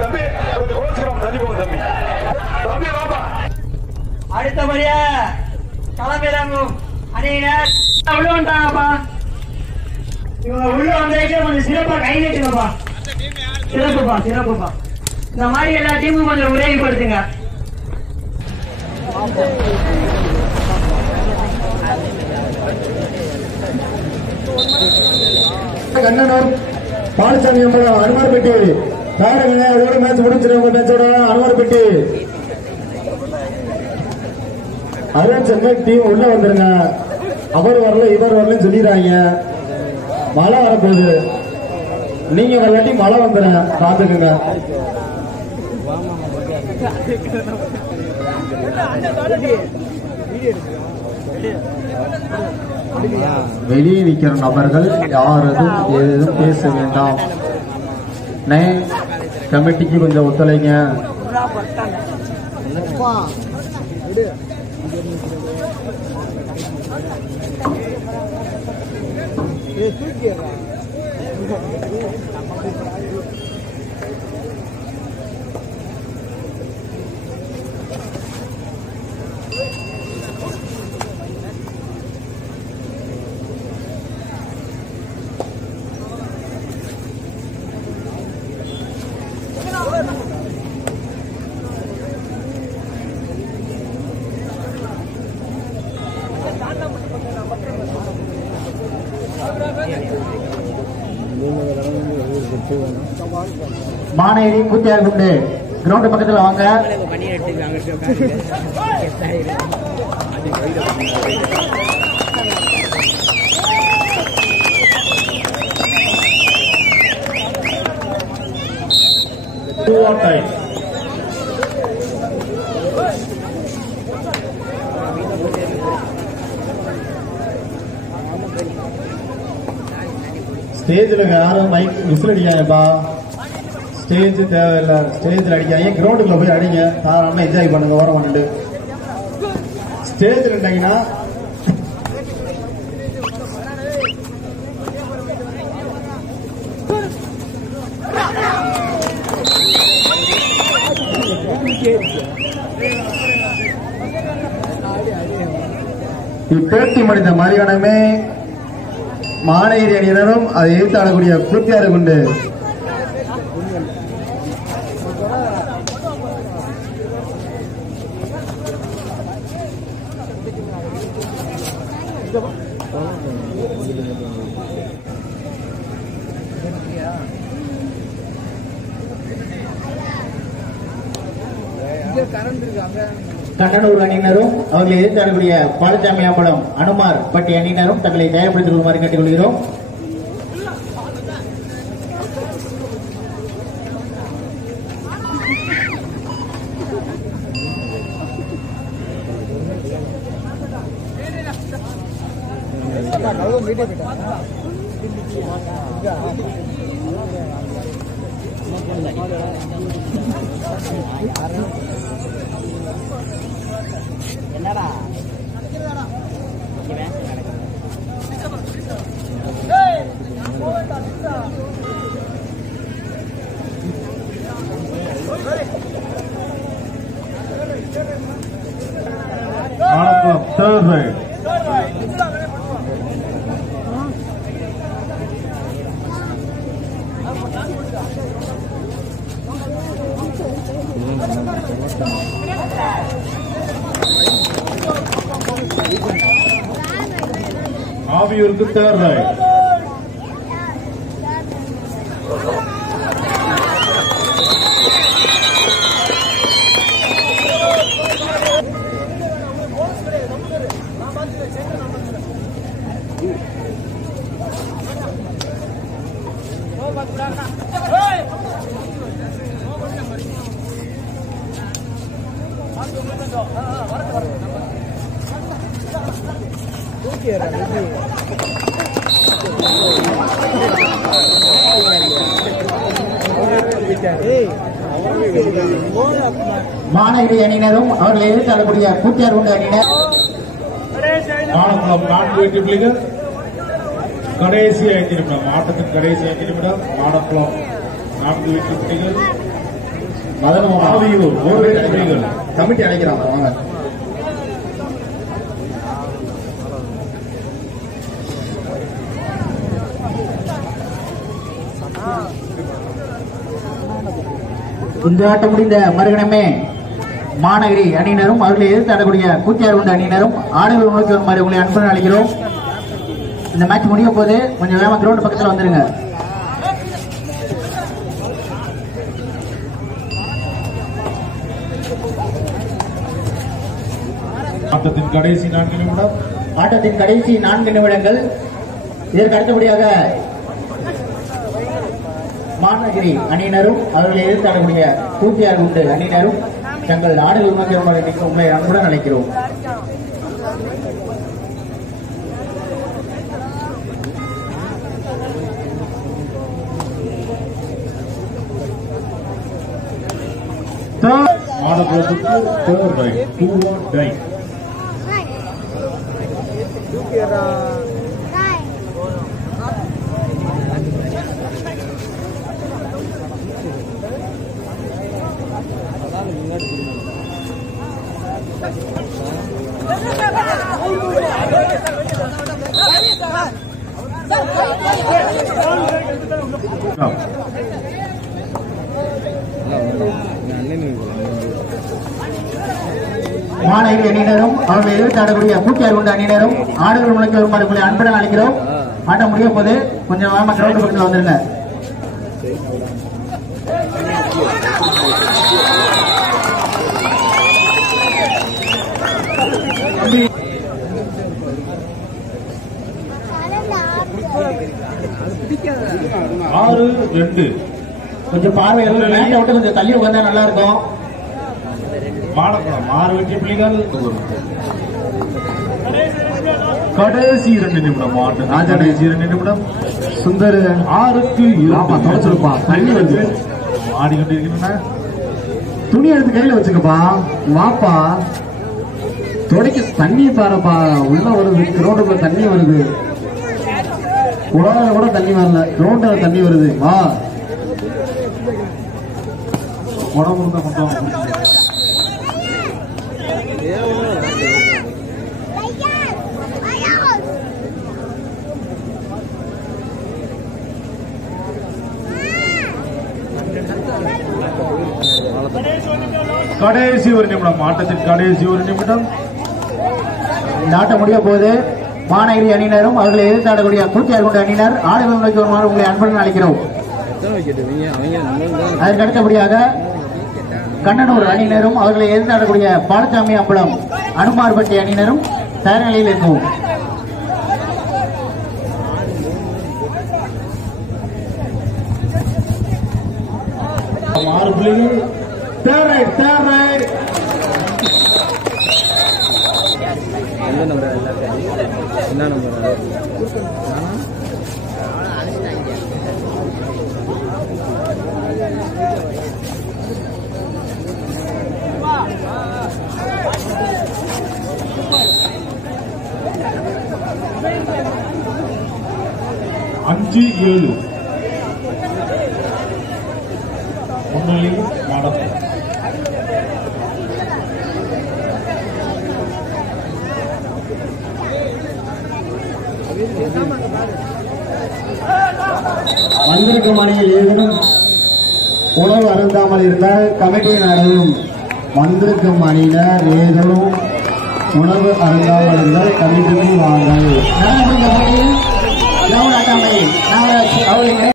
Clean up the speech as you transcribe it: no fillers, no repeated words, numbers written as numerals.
தம்பி கொஞ்சம் கோச்சுக்கிறோம் தள்ளி போங்க தம்பி. தம்பி வாப்பா. அடுத்தபடியா களமிறங்கும் அணியினர் உள்ள வந்தாங்கப்பா. இவங்க உள்ள வந்ததுக்கே கொஞ்சம் சிறப்பா கை நீட்டுங்கப்பா. சிறப்புப்பா சிறப்புப்பா. இந்த மாதிரி எல்லா டீமும் கொஞ்சம் உதவிப்படுத்துங்க. கண்ணனூர் பாலசாமி அம்பலம் அனுமார்பட்டி பாருங்க. ஒரு மேட்ச் முடிச்சிருவங்க மேட்சோட அனுமார்பட்டி அருண் சங்கர் டீம் உள்ள வந்துருங்க. அவர் வரல இவர் வரலன்னு சொல்லிடுறாங்க. மழை வரப்போகுது. நீங்க வரலாட்டி மழை வந்துடுங்க, பாத்துக்குங்க. வெளியே நிற்கிற நபர்கள் யாரும் ஏதும் பேச வேண்டாம். கமிட்டிக்கு கொஞ்சம் ஒத்துழைங்க. மானேரி கூத்தியார் குண்டு கிரவுண்ட் பக்கத்துல வாங்க. ஸ்டேஜ்ல யாரும் மைக் விசில் அடிக்காங்கப்பா. ஸ்டேஜ் தேவையில்லை. ஸ்டேஜ்ல அடிக்காங்க. கிரவுண்டுக்குள்ள போய் அடிங்க. தாராளமா என்ஜாய் பண்ணுங்க. ஓரம் பண்ணிட்டு ஸ்டேஜ்ல இருந்தீங்கன்னா இப்போட்டி முடிந்த மரியானமே மாநகரி அணியினரும் அதை எதிர்த்து ஆடக்கூடிய கூத்தியாறு குண்டு கண்ணனூர் அணியினரும் அவர்களை எதிர்த்து ஆடக்கூடிய பாலசாமி அம்பலம் அனுமார் பட்டி அணியினரும் தங்களை தயார்படுத்திக் கொள்ளுமாறு கேட்டுக்கொள்கிறோம். என்னடா ஆவியூருக்கு தேர்ட் ரைட். மாநகரி அணியினரும் அவர்களை எதிர்த்து ஆடக்கூடிய கூத்தியார் குண்டு அணியினர் மானக்குளம் 4 வெற்றி புள்ளிகள். கடைசி 5 நிமிடம் ஆட்டத்தின் கடைசி 5 நிமிடம். மானக்குளம் 4 வெற்றி புள்ளிகள். ஆவியூர் ஒரு கமிட்டி அழைக்கிறாங்க வாங்க. இந்த ஆட்டம் முடிந்த மறுகணமே மாநகரி அணியினரும் அவர்களை எதிர்த்து ஆடக்கூடிய கூத்தியார் கொண்ட அணியினரும் ஆடுகள் நோக்கி வருமாறு உங்களை அன்புடன் அழைக்கிறோம். இந்த மேட்ச் முடிய போது கொஞ்சம் வேகமா கிரவுண்ட் பக்கத்தில் வந்துருங்க. ஆட்டத்தின் கடைசி 4 நிமிடம். ஆட்டத்தின் கடைசி 4 நிமிடங்கள். இதற்கு அடுத்தபடியாக மாநகரி அணியினரும் அவர்களை எதிர்த்து ஆடக்கூடிய கூத்தியார் குண்டு அணியினரும் தங்கள் ஆடுகள் உங்களை அன்புடன் அழைக்கிறோம். மாநகரி அணியினரும் அவர்களை எதிர்த்து ஆடக்கூடிய கூட்டியார் கொண்ட அணியினரும் ஆடுகள் முளைக்க வருமாறு உங்களை அன்புடன் அழைக்கிறோம். ஆட்டம் முடிய போது கொஞ்சம் வேகமா கிரவுண்ட் பக்கத்தில் வந்துருங்க. கொஞ்சம் பார்வையாளர்கள் மேட்டை விட்டு கொஞ்சம் தள்ளி உட்கார்ந்தா நல்லா இருக்கும். மாறு வெற்றி புள்ளிகள். கடைசி 2 நிமிடம். கடைசி 2 நிமிடம். சுந்தர் 6க்கு 2 தொடச்சிருப்பா. தண்ணி வந்து ஆடிக்கொண்டிருக்கின்றன. துணி எடுத்து கையில வச்சுக்கப்பா. வாப்பா துடைக்க தண்ணி பாருப்பா. உள்ள வருது, கிரௌண்டுக்குள்ள தண்ணி வருது. குழாயில கூட தண்ணி வரல, கிரௌண்ட்ல தண்ணி வருது. வா உடம்பு இருந்தா கொண்டு கடைசி 1 நிமிடம். ஆட்டத்தின் கடைசி 1 நிமிடம். இந்த ஆட்டம் முடிய போது மாநகரி அணியினரும் அவர்களை எதிர்த்து ஆடக்கூடிய கூத்தியார் கொண்ட அணியினர் ஆடுகள் நோக்கி வருமாறு உங்களை அன்புடன் அழைக்கிறோம். அதற்கு அடுத்தபடியாக கண்ணனூர் அணியினரும் அவர்களை எதிர்த்து ஆடக்கூடிய பாலசாமி அம்பலம் அனுமார்பட்டி அணியினரும் தயார் நிலையில் இருக்கும். ஆறு புள்ளிகள். என்ன நம்பர்? அஞ்சு 7 முன்னிலையில் நடக்கும். வந்திருக்கும் அணியில் ஏதேனும் உணவு அருந்தாமல் இருந்தால் கமிட்டியின் அடையும். வந்திருக்கும் அணியினர் ஏதேனும் உணவு அருந்தாமல் இருந்தால் கமிட்டிக்கு வாங்கள்.